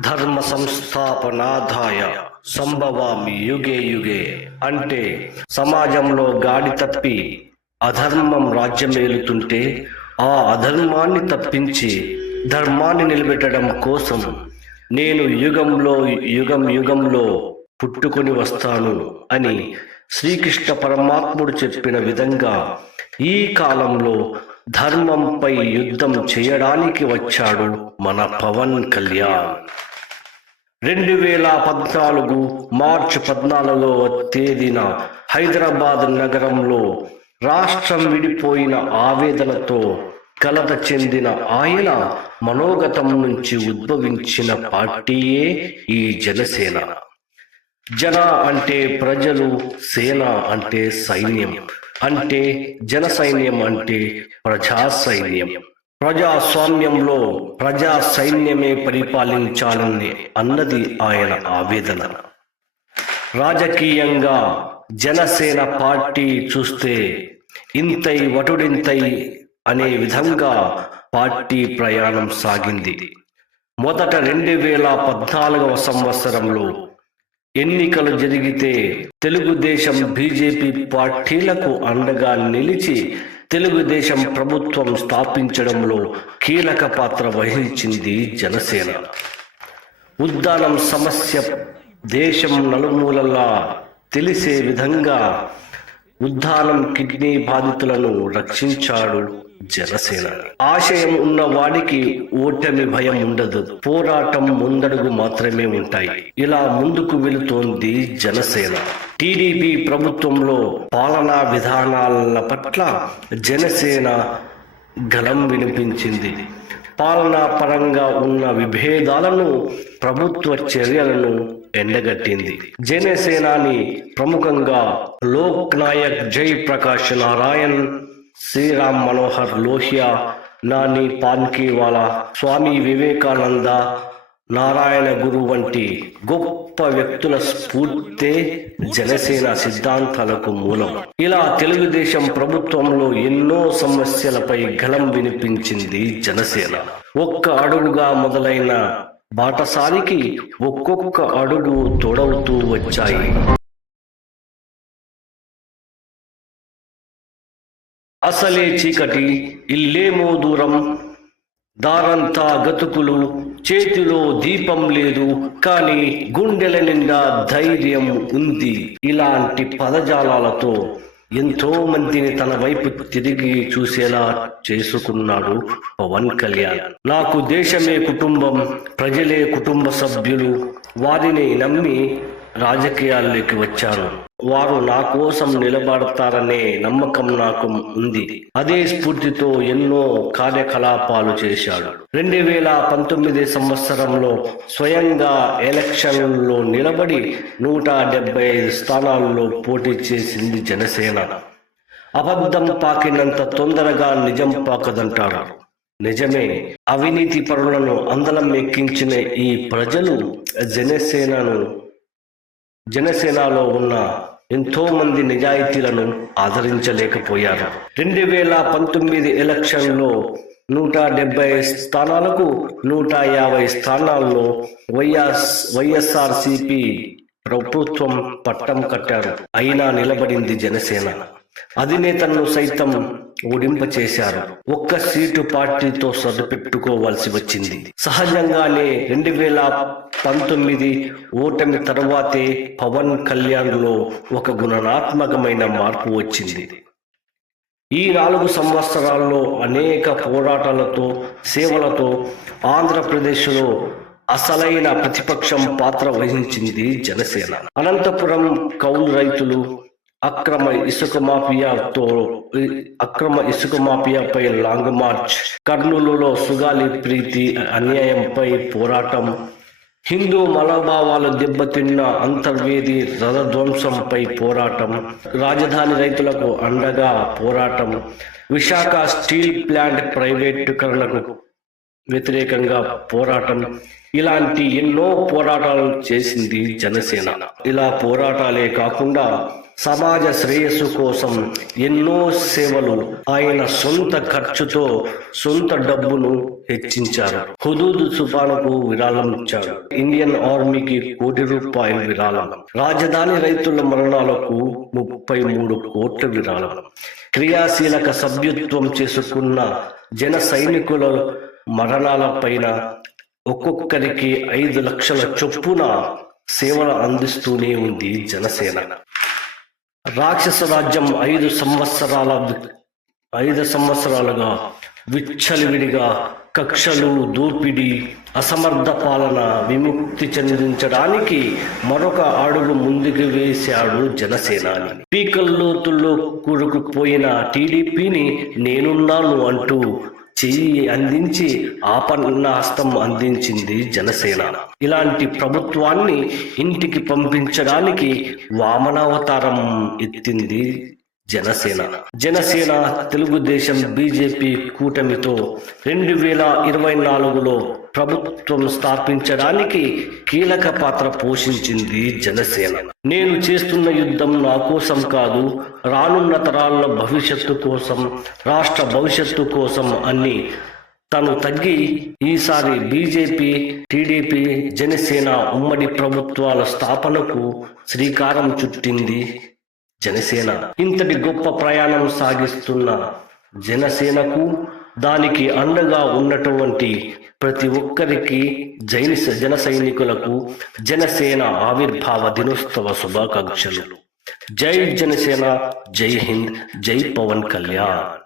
ధర్మ సంస్థాపనాధాయ సంభవామి యుగే యుగే. అంటే సమాజంలో గాడి తప్పి అధర్మం రాజ్యమేలుతుంటే ఆ అధర్మాన్ని తప్పించి ధర్మాన్ని నిలబెట్టడం కోసం నేను యుగంలో యుగం యుగంలో పుట్టుకొని వస్తాను అని శ్రీకృష్ణ పరమాత్ముడు చెప్పిన విధంగా ఈ కాలంలో ధర్మంపై యుద్ధం చేయడానికి వచ్చాడు మన పవన్ కళ్యాణ్. రెండు వేల పద్నాలుగు మార్చి పద్నాలుగవ తేదీన హైదరాబాద్ నగరంలో రాష్ట్రం విడిపోయిన ఆవేదనతో కలత చెందిన ఆయన మనోగతం నుంచి ఉద్భవించిన పార్టీయే ఈ జనసేన. జన అంటే ప్రజలు సేన అంటే సైన్యం అంటే జన సైన్యం అంటే ప్రజా సైన్యం ప్రజాస్వామ్యంలో ప్రజా సైన్యమే పరిపాలించాలని అన్నది ఆయన ఆవేదన. రాజకీయంగా జనసేన పార్టీ చూస్తే ఇంతై వటుడింతై అనే విధంగా పార్టీ ప్రయాణం సాగింది. మొదట రెండు వేల పద్నాలుగవ సంవత్సరంలో ఎన్నికలు జరిగితే తెలుగుదేశం బీజేపీ పార్టీలకు అండగా నిలిచి తెలుగుదేశం ప్రభుత్వం స్థాపించడంలో కీలక పాత్ర వహించింది జనసేన. ఉద్దానం సమస్య దేశం నలుమూలలా తెలిసే విధంగా ఉద్దానం కిడ్నీ బాధితులను రక్షించాడు జనసేన. ఆశయం ఉన్న వాడికి ఓటమి భయం ఉండదు. పోరాటం ముందడుగు మాత్రమే ఉంటాయి. ఇలా ముందుకు వెళుతోంది జనసేన. టీడీపీ ప్రభుత్వంలో పాలనా విధానాల పట్ల జనసేన గలం వినిపించింది. పాలనా పరంగా ఉన్న విభేదాలను ప్రభుత్వ చర్యలను ఎండగట్టింది. జనసేనాని ప్రముఖంగా లోక్ నాయక్ జై ప్రకాష్ నారాయణ్ శ్రీరామ్ మనోహర్ లోహియా నాని పాన్కీవాలా స్వామి వివేకానంద నారాయణ గురు వంటి గొప్ప వ్యక్తుల స్ఫూర్తే జనసేన సిద్ధాంతాలకు మూలం. ఇలా తెలుగుదేశం ప్రభుత్వంలో ఎన్నో సమస్యలపై గలం వినిపించింది జనసేన. ఒక్క అడుగుగా మొదలైన బాటసారికి ఒక్కొక్క అడుగు తోడవుతూ వచ్చాయి. అసలే చీకటి ఇల్లేమో దూరం దారంతా గతుకులు చేతిలో దీపం లేదు కానీ గుండెల నిండా ధైర్యం ఉంది. ఇలాంటి పదజాలాలతో ఎంతో మందిని తన వైపు తిరిగి చూసేలా చేసుకున్నాడు పవన్ కళ్యాణ్. నాకు దేశమే కుటుంబం ప్రజలే కుటుంబ సభ్యులు వారిని నమ్మి రాజకీయాల్లోకి వచ్చాను. వారు నా కోసం నిలబడతారనే నమ్మకం నాకు ఉంది. అదే స్ఫూర్తితో ఎన్నో కార్యకలాపాలు చేశాడు. రెండు వేల పంతొమ్మిది సంవత్సరంలో స్వయంగా ఎలక్షన్లో నిలబడి నూట డెబ్బై ఐదు స్థానాల్లో పోటీ చేసింది జనసేన. అబద్ధం పాకినంత తొందరగా నిజం పాకదంటాడు. నిజమే అవినీతి పరులను అందలం ఎక్కించిన ఈ ప్రజలు జనసేనను జనసేనలో ఉన్న ఎంతో మంది నిజాయితీలను ఆదరించలేకపోయారు. రెండు వేల పంతొమ్మిది ఎలక్షన్లో నూట డెబ్బై స్థానాలకు నూట యాభై స్థానాల్లో వైఎస్ వైఎస్ఆర్సిపి ప్రభుత్వం పట్టం కట్టారు. అయినా నిలబడింది జనసేన. అధినేతలను సైతం ఓడింప చేశారు ఒక్క సీటు పార్టీతో సరిపెట్టుకోవాల్సి వచ్చింది. సహజంగానే రెండు వేల పంతొమ్మిది ఓటమి తర్వాతే పవన్ కళ్యాణ్లో ఒక గుణాత్మకమైన మార్పు వచ్చింది. ఈ నాలుగు సంవత్సరాల్లో అనేక పోరాటాలతో సేవలతో ఆంధ్రప్రదేశ్లో అసలైన ప్రతిపక్షం పాత్ర వహించింది జనసేన. అనంతపురం కౌలు రైతులు అక్రమ ఇసుక మాఫియాతో అక్రమ ఇసుక మాఫియాపై లాంగ్ మార్చ్ కర్నూలులో సుగాలి ప్రీతి అన్యాయంపై పోరాటం హిందూ మనోభావాలు దెబ్బతిన్న అంతర్వేది రథధ్వంసంపై పోరాటం రాజధాని రైతులకు అండగా పోరాటం విశాఖ స్టీల్ ప్లాంట్ ప్రైవేటీకరణకు వ్యతిరేకంగా పోరాటం. ఇలాంటి ఎన్నో పోరాటాలు చేసింది జనసేన. ఇలా పోరాటాలే కాకుండా సమాజ శ్రేయస్సు కోసం ఎన్నో సేవలు ఆయన సొంత ఖర్చుతో సొంత డబ్బును హెచ్చించారు. హుదూద్ తుఫానుకు విరాళం ఇచ్చాడు. ఇండియన్ ఆర్మీకి కోటి రూపాయల విరాళం. రాజధాని రైతుల మరణాలకు ముప్పై మూడు కోట్ల విరాళం. క్రియాశీలక సభ్యత్వం చేసుకున్న జన సైనికుల మరణాల పైన ఒక్కొక్కరికి ఐదు లక్షల చొప్పున సేవలు అందిస్తూనే ఉంది జనసేన. రాక్షస రాజ్యం ఐదు సంవత్సరాల ఐదు సంవత్సరాలుగా విచ్చలివిడిగా కక్షలు దోపిడీ అసమర్థ పాలన విముక్తి చెందించడానికి మరొక అడుగు ముందుకు వేశాడు జనసేనాని. పీకల్లోతుల్లో కూరుకుపోయిన టీడీపీని నేనున్నాను అంటూ చెయ్యి అందించి ఆపన్నాస్తం అందించింది జనసేన. ఇలాంటి ప్రభుత్వాన్ని ఇంటికి పంపించడానికి వామనావతారం ఎత్తింది జనసేన. జనసేన. తెలుగుదేశం బీజేపీ కూటమితో రెండు వేల ఇరవై నాలుగులో ప్రభుత్వం స్థాపించడానికి కీలక పాత్ర పోషించింది జనసేన. నేను చేస్తున్న యుద్ధం నా కోసం కాదు రానున్న తరాల భవిష్యత్తు కోసం రాష్ట్ర భవిష్యత్తు కోసం అని తను తగ్గి ఈసారి బీజేపీ టీడీపీ జనసేన ఉమ్మడి ప్రభుత్వాల స్థాపనకు శ్రీకారం చుట్టింది జనసేన. ఇంతటి గొప్ప ప్రయాణం సాగిస్తున్న జనసేనకు దానికి అండగా ఉన్నటువంటి ప్రతి ఒక్కరికి జైన జన సైనికులకు జనసేన ఆవిర్భావ దినోత్సవ శుభాకాంక్షలు. జై జనసేన జై హింద్ జై పవన్ కళ్యాణ్.